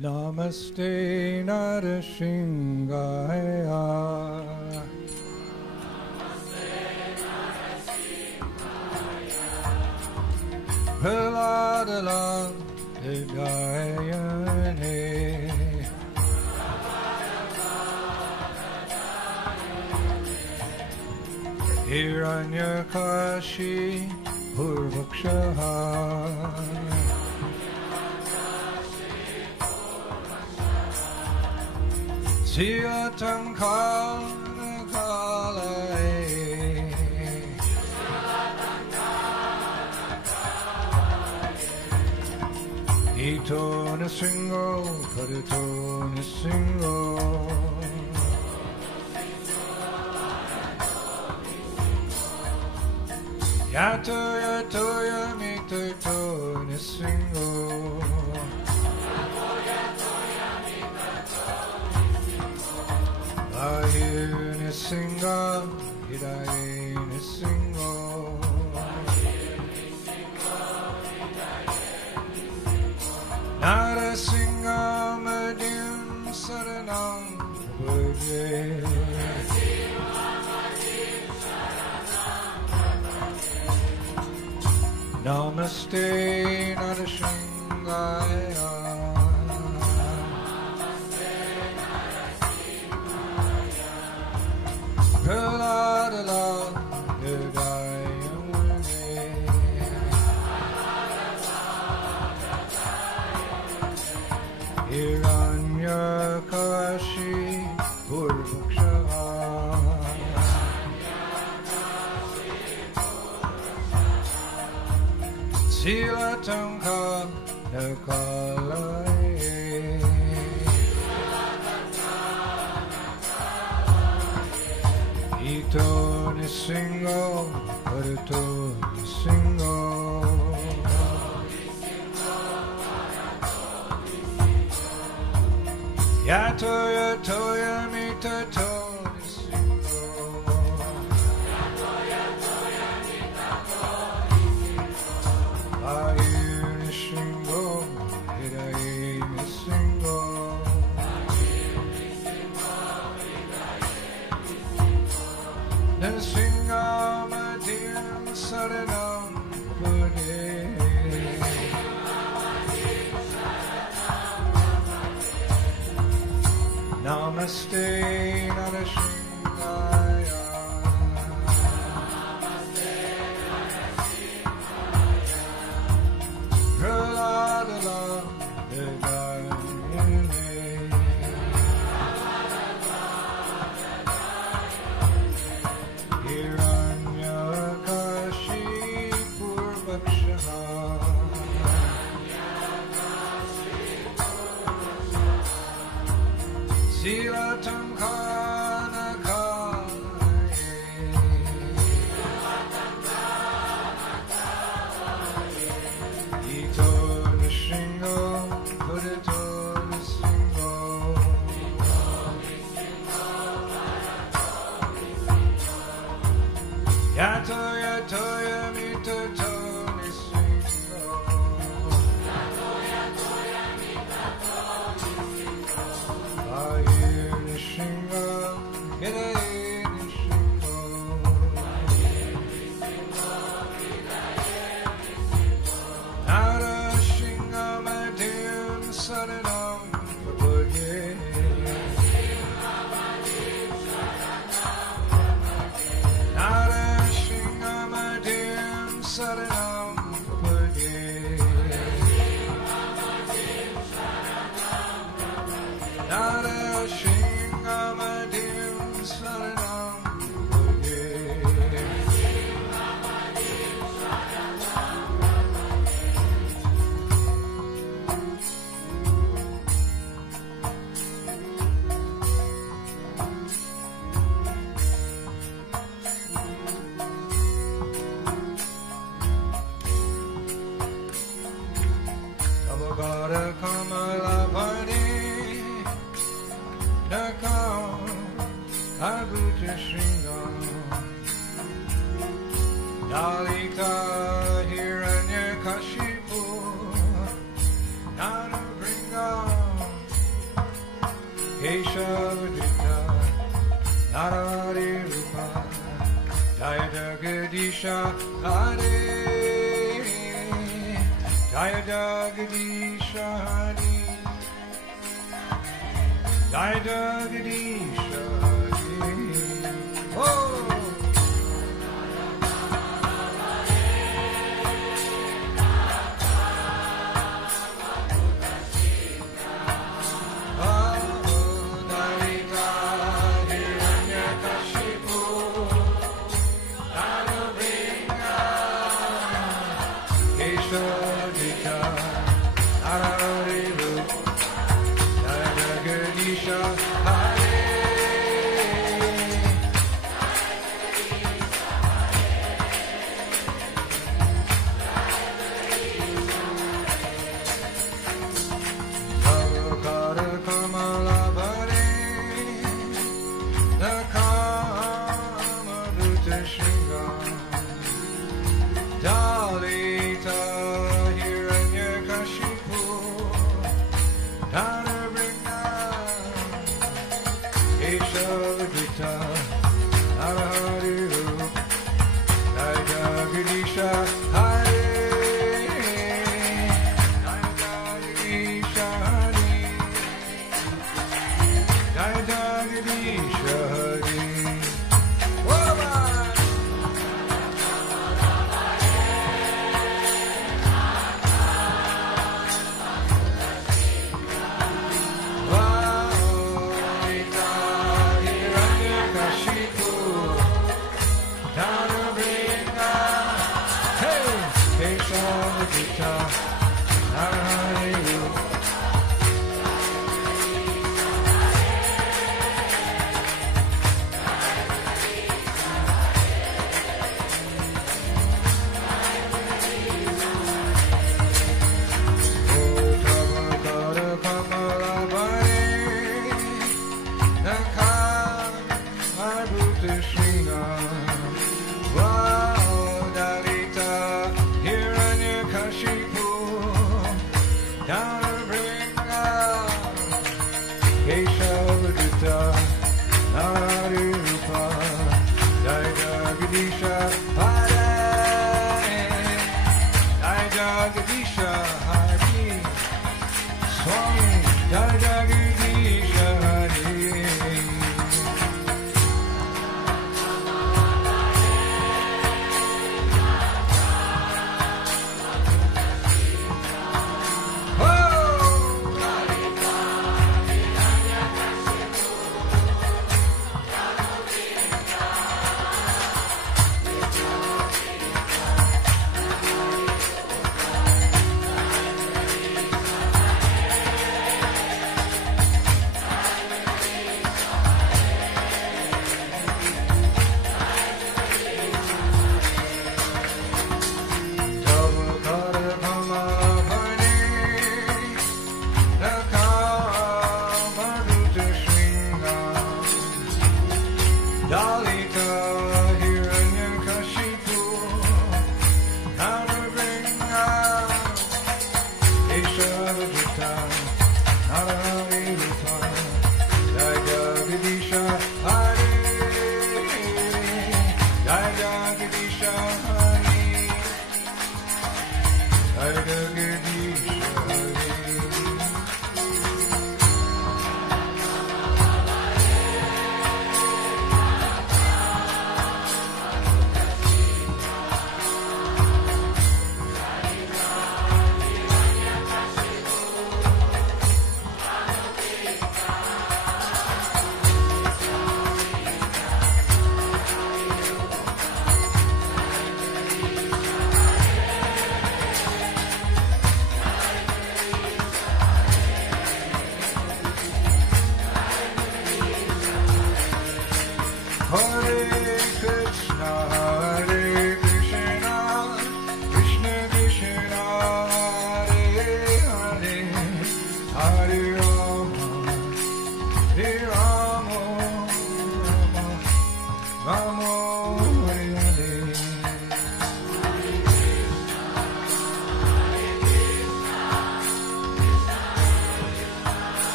Namaste Narasingaya. Praladala Dayane. Hiranyakashi Purvakshaha. Siyatankalakalae. Ito Nisingo, Karito Nisingo. Yato yato yamito to Nisingo. Ahir Nisinga, Hidaye Nisingo. Narasinga Madhyam Saranam Bhaje. Namaste Narasingaya. Praladala Dayane. Hiranyakashi Purvakshaha. Silatankalakalae. Ito Nisingo, Karito Nisingo. Yato yato yamito to Nisingo. Ahir Nisingo, Hidaye Nisingo. Nisinga Madhyam Saranam Bhaje. Namaste Narasingaya. Praladala Dayane. Hiranyakashi Purvakshaha. Silatankalakalae. Ito Nisingo, Karito Nisingo. Yato yato yamito to Nisingo. Ahir Nisingo, Hidaye Nisingo. Narasinga Madhyam Saranam Bhaje. Narasinga Madhyam Saranam Bhaje. Narasinga Madhyam Saranam Bhaje. Abhagara Kamalapani Nakam Abhuja Shringam. Dalita Hiranyakashipu Nanabringam Keshavadita Narari Rupa Jaya Jagadisha Hare Jaya Jagadisha Hare Jaya Jagadisha Hare. Oh!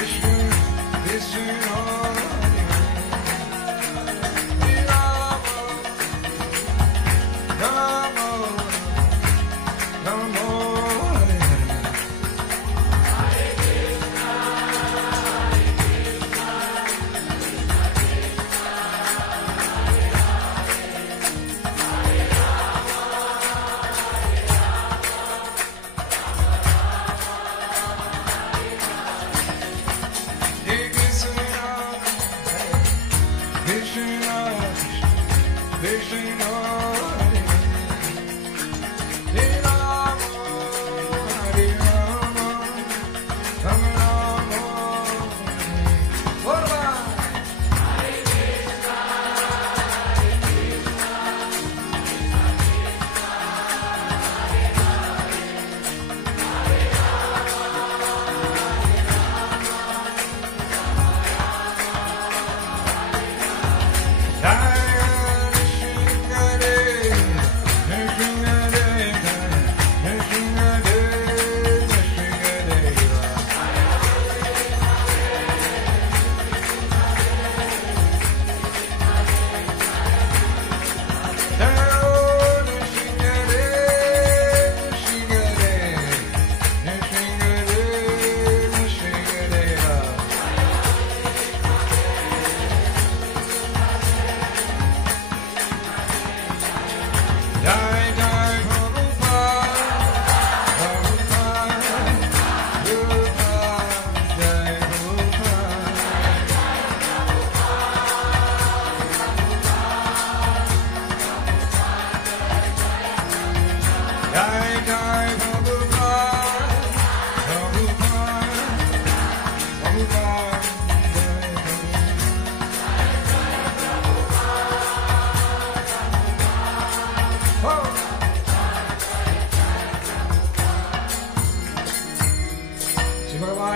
Krishna, Krishna, Hare Hare, Rama, Rama, Rama, Hare Hare.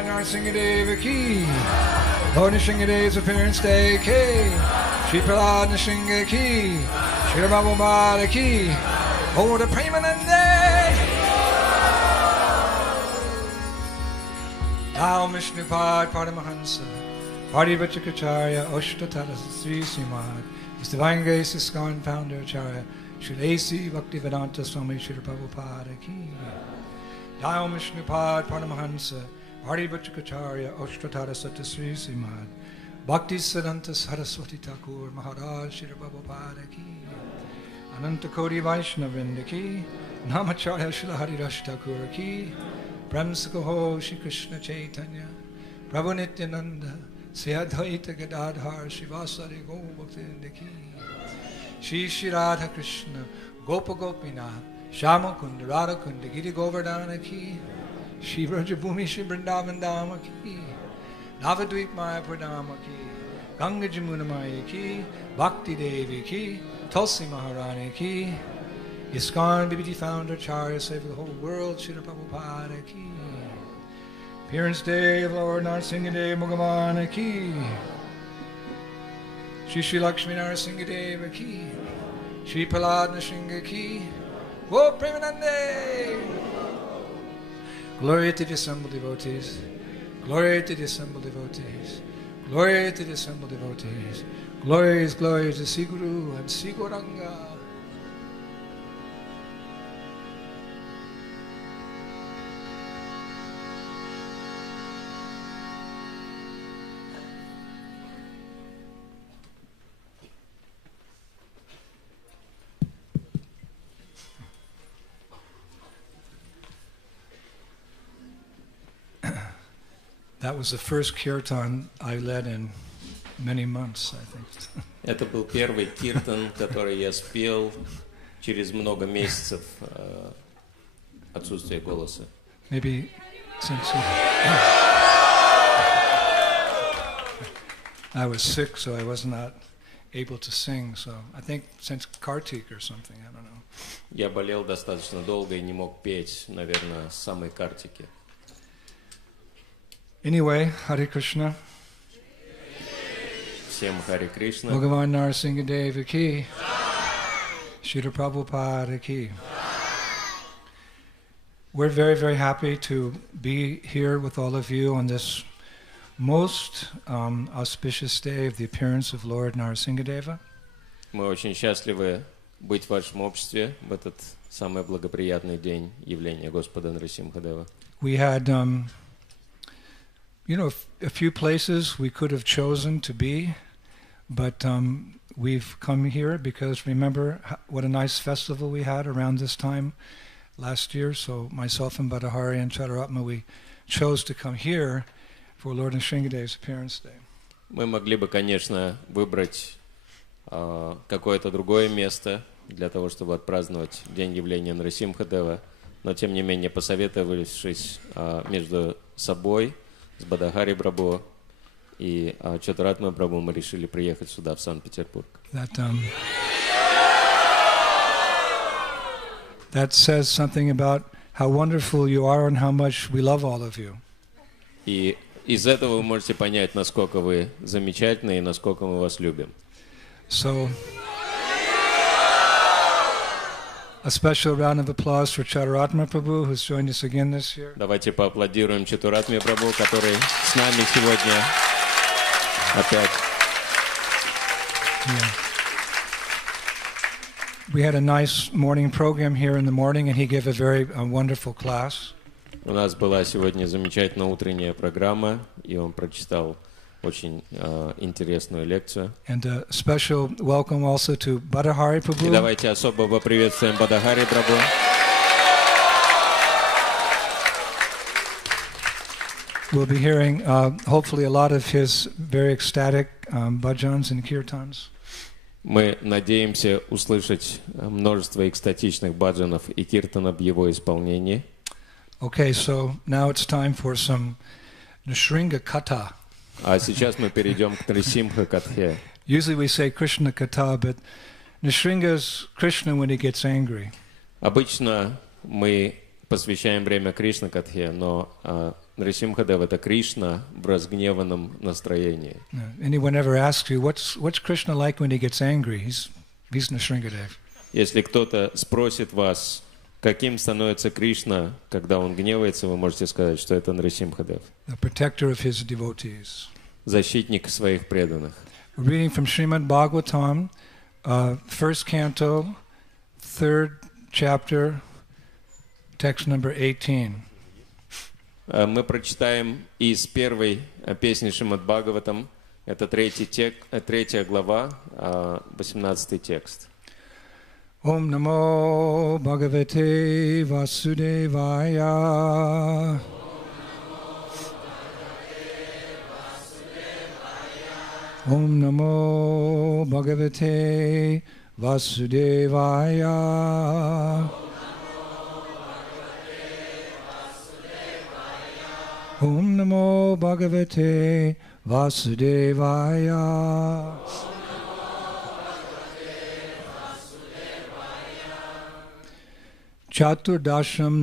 Narasimha ki, Lord Nrsingadev's appearance day ki, Shri Prahlad Nrsinga ki, Shri Prabhupada ki, Oh the Premanande. Now Vishnupad Paramahansa, Parivachakacharya, Oshtatala Sri Srimad, His Divine Grace ISKCON Founder Acharya, Shri A.C. Bhaktivedanta Swami Shri Prabhupada ki. Now Vishnupad Paramahansa, Parivachakacharya, Oshtatara Sri Srimad, Bhakti Siddhanta Saraswati Thakur, Maharaj Shri Prabhupada ki, Ananta Koti Vaishnavrinda ki, Namacharya Shri Haridash Thakur ki, Brahmsakaho Shri Krishna Chaitanya, Prabhu Nityananda, Sri Advaita Gadadhar, Shivasari Gopavrinda ki, Shri Radha Krishna, Gopa Gopinath, Shama Kunda, Radha Kunda, Giri Govardhana ki, Shri Vrajabhumi Shri Vrindavan Dhama ki, Navadvip Maya Pradama ki, Ganga Jamuna Maya ki, Bhakti Devi ki, Tulsi Maharani ki, ISKCON BBT Founder Acharya, save for the whole world, Shri Prabhupada ki. Appearance Day of Lord Narasimhadev Bhagavana ki. Shri Lakshmi Narasimhadev ki. Shri Prahlad Nrsinga ki. Go Premanande! Glory to the assembled devotees. Glory to the assembled devotees. Glory to the assembled devotees. Glories, glories to Sri Guru and Sri Gauranga. That was the first kirtan I led in many months, I think. Это был первый киртан, который я спел через много месяцев отсутствия голоса. Maybe since I was sick, so I was not able to sing. So I think since Kartik or something, I don't know. Я болел достаточно долго и не мог петь, наверное, с самой Картики. Anyway, Hare Krishna. Всем Харе Кришна. Bhagavan Narasimhadev ki. Srila Prabhupada ki. We're very, very happy to be here with all of you on this most auspicious day of the appearance of Lord Narasimhadeva. Мы очень счастливы быть в вашем обществе в этот самый благоприятный день явления Господа Нарасимхадева. We had, a few places we could have chosen to be, but we've come here because remember what a nice festival we had around this time last year. So myself and Badahari and Chadaratma, we chose to come here for Lord Nrsimhadev's appearance day. Мы могли бы, конечно, выбрать какое-то другое место для того, чтобы отпраздновать день явления Нарасимхадева, но тем не менее, посоветовавшись между собой с Бадагари Прабху и Чатаратма Прабху, мы решили приехать сюда, в Санкт-Петербург. That says something about how wonderful you are and how much we love all of you. И из этого вы можете понять, насколько вы замечательны и насколько мы вас любим. So, a special round of applause for Chadaratma Prabhu, who's joined us again this year. Давайте поаплодируем Чатуратме Прабху, который с нами сегодня опять. Yeah. We had a nice morning program here in the morning, and he gave a very wonderful class. У нас была сегодня замечательная утренняя программа, и он прочитал очень интересную лекцию. And a special welcome also to Badahari Prabhu. И давайте особо поприветствуем Бадагари Прабху. We'll be hearing hopefully a lot of his very ecstatic bhajans and kirtans. Мы надеемся услышать множество экстатичных баджанов и киртанов в его исполнении. Okay, so now it's time for some Nrsimha Katha. А сейчас мы перейдем к Нрисимха Катхе. Usually we say Krishna Katha, but Nrsimha is Krishna when he gets angry. Обычно мы посвящаем время Кришна Катхе, но Нрисимхадев — это Кришна в разгневанном настроении. Anyone ever asks you, what's Krishna like when he gets angry? He's Nrsimhadev. Если кто-то спросит вас, каким становится Кришна, когда он гневается, вы можете сказать, что это Нрисимхадев. The protector of his devotees. Защитник своих преданных. We're reading from Srimad Bhagavatam, first canto, third chapter, text number 18. Мы прочитаем из первой песни Шримад Бхагаватам, это третья глава, 18 текст. Om Namo Bhagavate Vasudevaya. Om Namo Bhagavate Vasudevaya. Om Namo Bhagavate Vasudevaya. Chaturdasham